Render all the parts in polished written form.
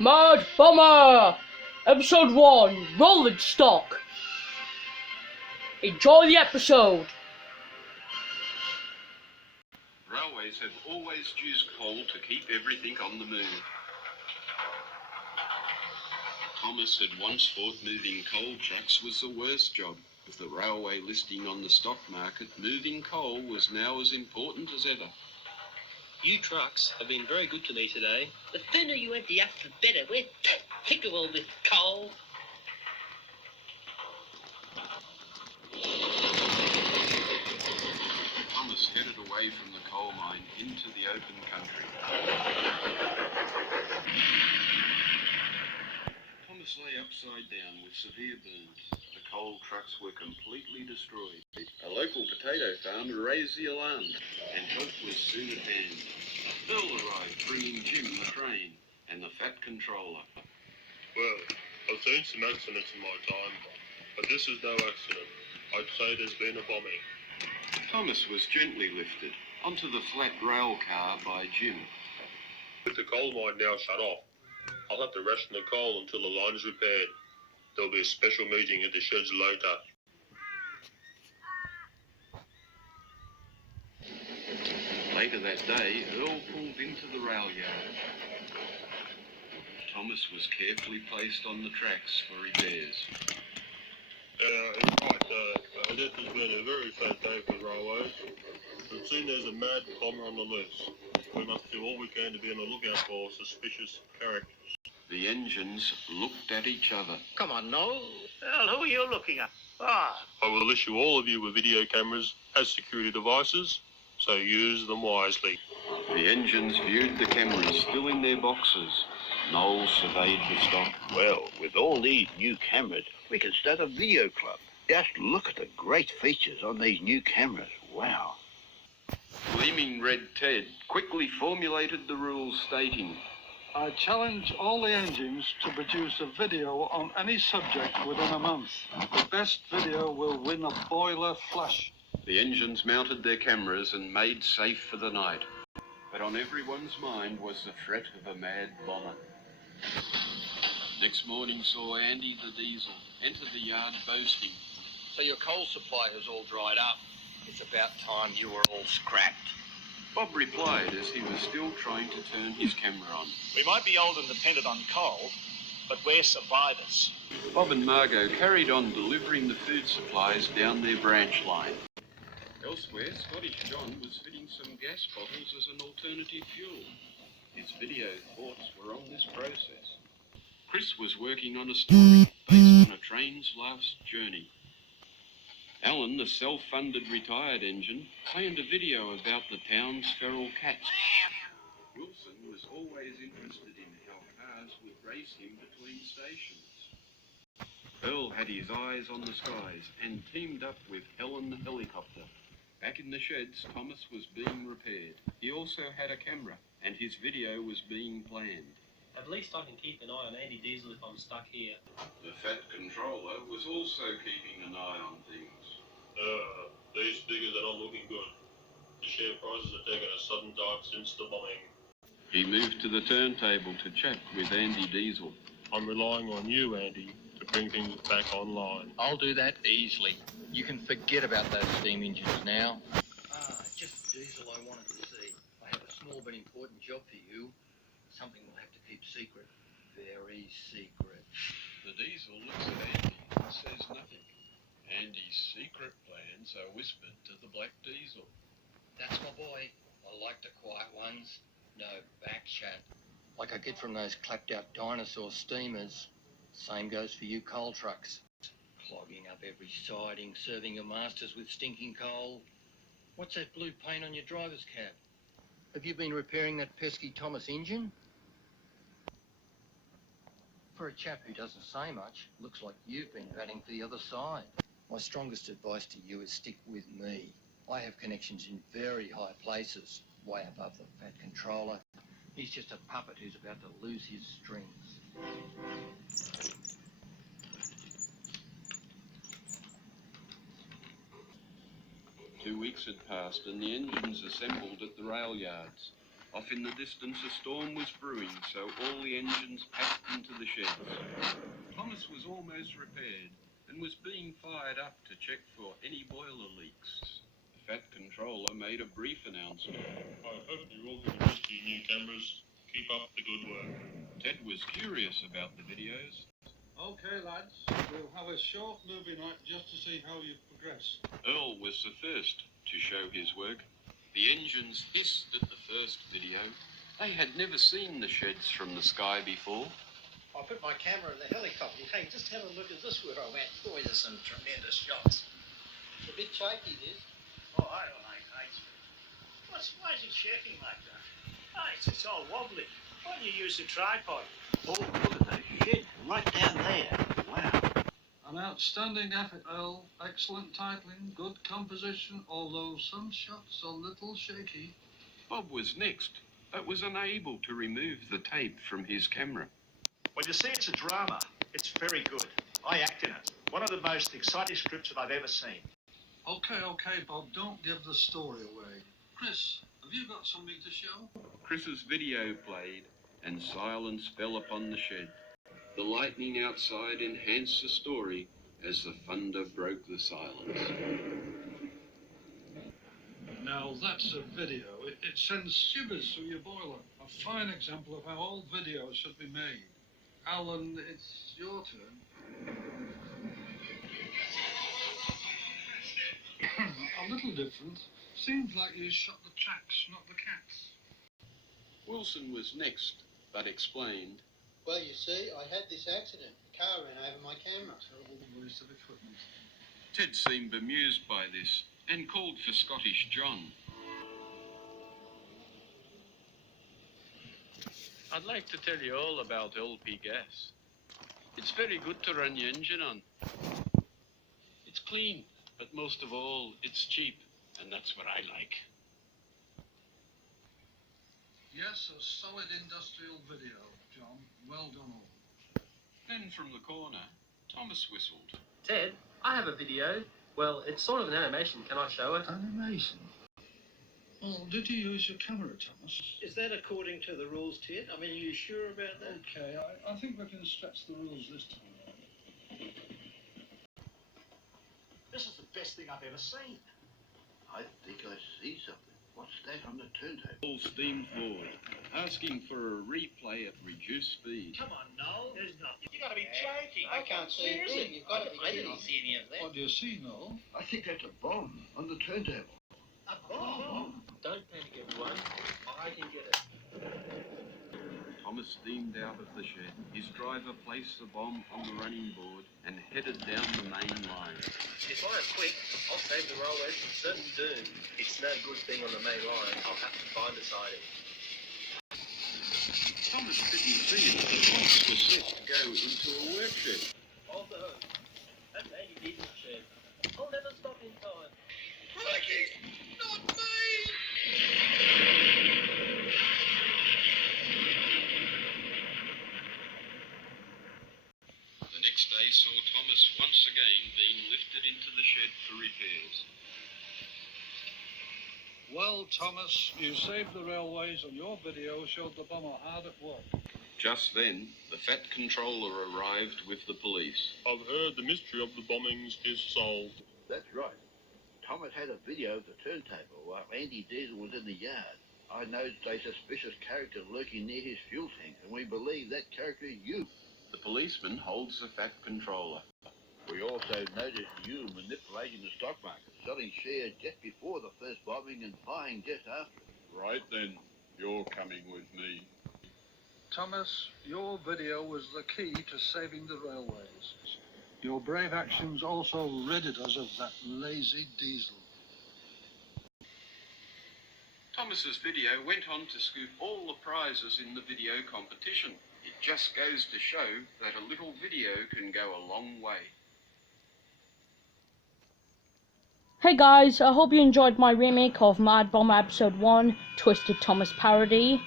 Mad Bomber! Episode 1, Rolling Stock. Enjoy the episode. Railways have always used coal to keep everything on the move. Thomas had once thought moving coal trucks was the worst job. With the railway listing on the stock market, moving coal was now as important as ever. You trucks have been very good to me today. The thinner you empty up, the better. We're thick of all this coal. Thomas headed away from the coal mine into the open country. Thomas lay upside down with severe burns. The coal trucks were completely destroyed. A local potato farmer raised the alarm, and help was soon at hand. Earl arrived bringing Jim the train and the fat controller. Well, I've seen some accidents in my time, but this is no accident. I'd say there's been a bombing. Thomas was gently lifted onto the flat rail car by Jim. With the coal mine now shut off, I'll have to ration the coal until the line is repaired. There'll be a special meeting at the sheds later. Later that day, Earl pulled into the rail yard. Thomas was carefully placed on the tracks for repairs. This has been a very sad day for railways. We've seen there's a mad bomber on the loose. We must do all we can to be on the lookout for suspicious characters. The engines looked at each other. Come on, Noel. Well, who are you looking at? Ah. I will issue all of you with video cameras as security devices, so use them wisely. The engines viewed the cameras still in their boxes. Noel surveyed the stock. Well, with all these new cameras, we can start a video club. Just look at the great features on these new cameras. Wow. Gleaming Red Ted quickly formulated the rules stating, I challenge all the engines to produce a video on any subject within a month. The best video will win a boiler flush. The engines mounted their cameras and made safe for the night. But on everyone's mind was the threat of a mad bomber. Next morning saw Andy the Diesel enter the yard boasting. So your coal supply has all dried up. It's about time you were all scrapped. Bob replied as he was still trying to turn his camera on. We might be old and dependent on coal, but we're survivors. Bob and Margot carried on delivering the food supplies down their branch line. Elsewhere, Scottish John was fitting some gas bottles as an alternative fuel. His video thoughts were on this process. Chris was working on a story based on a train's last journey. Alan, the self-funded retired engine, planned a video about the town's feral cats. Wilson was always interested in how cars would race him between stations. Earl had his eyes on the skies and teamed up with Helen the helicopter. Back in the sheds, Thomas was being repaired. He also had a camera, and his video was being planned. At least I can keep an eye on Andy Diesel if I'm stuck here. The fat controller was also keeping an eye on things. These figures are not looking good. The share prices have taken a sudden dive since the bombing. He moved to the turntable to chat with Andy Diesel. I'm relying on you, Andy, to bring things back online. I'll do that easily. You can forget about those steam engines now. Just Diesel I wanted to see. I have a small but important job for you. Something we'll have to keep secret. Very secret. The Diesel looks at Andy and says nothing. Andy's secret plans are whispered to the Black Diesel. That's my boy. I like the quiet ones. No back chat. Like I get from those clapped out dinosaur steamers. Same goes for you coal trucks. Clogging up every siding, serving your masters with stinking coal. What's that blue paint on your driver's cab? Have you been repairing that pesky Thomas engine? For a chap who doesn't say much, looks like you've been batting for the other side. My strongest advice to you is stick with me. I have connections in very high places, way above the fat controller. He's just a puppet who's about to lose his strings. 2 weeks had passed and the engines assembled at the rail yards. Off in the distance a storm was brewing, so all the engines packed into the sheds. Thomas was almost repaired and was being fired up to check for any boiler leaks. The Fat Controller made a brief announcement. I hope you're all going to miss your new cameras. Keep up the good work. Ted was curious about the videos. Okay, lads, we'll have a short movie night just to see how you've progressed. Earl was the first to show his work. The engines hissed at the first video. They had never seen the sheds from the sky before. I put my camera in the helicopter. Hey, just have a look at this where I went. Boy, there's some tremendous shots. It's a bit shaky, this. Oh, I don't like heights. Why is it shaking like that? Ah, it's all wobbly. Why do you use the tripod? Oh, look at those sheds right down there. Wow. An outstanding effort, Earl. Excellent titling, good composition, although some shots are a little shaky. Bob was next, but was unable to remove the tape from his camera. When you see it's a drama, it's very good. I act in it. One of the most exciting scripts that I've ever seen. Okay, Bob, don't give the story away. Chris, have you got something to show? Chris's video played, and silence fell upon the shed. The lightning outside enhanced the story as the thunder broke the silence. Now that's a video. It sends shivers through your boiler. A fine example of how all videos should be made. Alan, it's your turn. A little different. Seems like you shot the tracks, not the cats. Wilson was next, but explained. Well, you see, I had this accident. The car ran over my camera. Terrible waste of equipment. Ted seemed bemused by this and called for Scottish John. I'd like to tell you all about LP gas. It's very good to run your engine on. It's clean, but most of all, it's cheap, and that's what I like. Yes, a solid industrial video, John. Well done all. Then from the corner, Thomas whistled. Ted, I have a video. Well, it's sort of an animation. Can I show it? Animation? Well, did you use your camera, Thomas? Is that according to the rules, Ted? I mean, are you sure about that? Okay, I think we can stretch the rules this time. This is the best thing I've ever seen. I think I see something. What's that on the turntable? All steamed forward, asking for a replay at reduced speed. Come on, Noel. There's not. You got to be joking. I can't see a thing. You've got to be I kidding. didn't see any of that. What do you see, Noel? I think that's a bomb on the turntable. A bomb? Don't panic, everyone. I can get it. Thomas steamed out of the shed. His driver placed the bomb on the running board and headed down the main line. If I'm quick, I'll save the railway from certain doom. It's no good being on the main line. I'll have to find a siding. Thomas didn't see it. The box was set to go into a workshed. Hold the hose. That's 80 diesel shed. I'll never stop in time. The next day saw Thomas once again being lifted into the shed for repairs. Well, Thomas, you saved the railways and your video showed the bomber hard at work. Just then, the Fat Controller arrived with the police. I've heard the mystery of the bombings is solved. That's right. Thomas had a video of the turntable while Andy Diesel was in the yard. I noticed a suspicious character lurking near his fuel tank, and we believe that character is you. The policeman holds the Fat Controller. We also noticed you manipulating the stock market, selling shares just before the first bombing and buying just after it. Right then, you're coming with me. Thomas, your video was the key to saving the railways. Your brave actions also ridded us of that lazy Diesel. Thomas's video went on to scoop all the prizes in the video competition. It just goes to show that a little video can go a long way. Hey guys, I hope you enjoyed my remake of Mad Bomber Episode 1, Twisted Thomas Parody.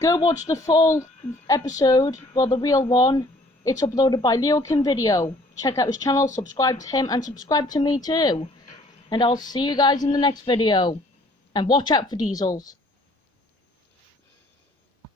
Go watch the full episode, well the real one. It's uploaded by leokimvideo. Check out his channel, subscribe to him, and subscribe to me too. And I'll see you guys in the next video. And watch out for diesels.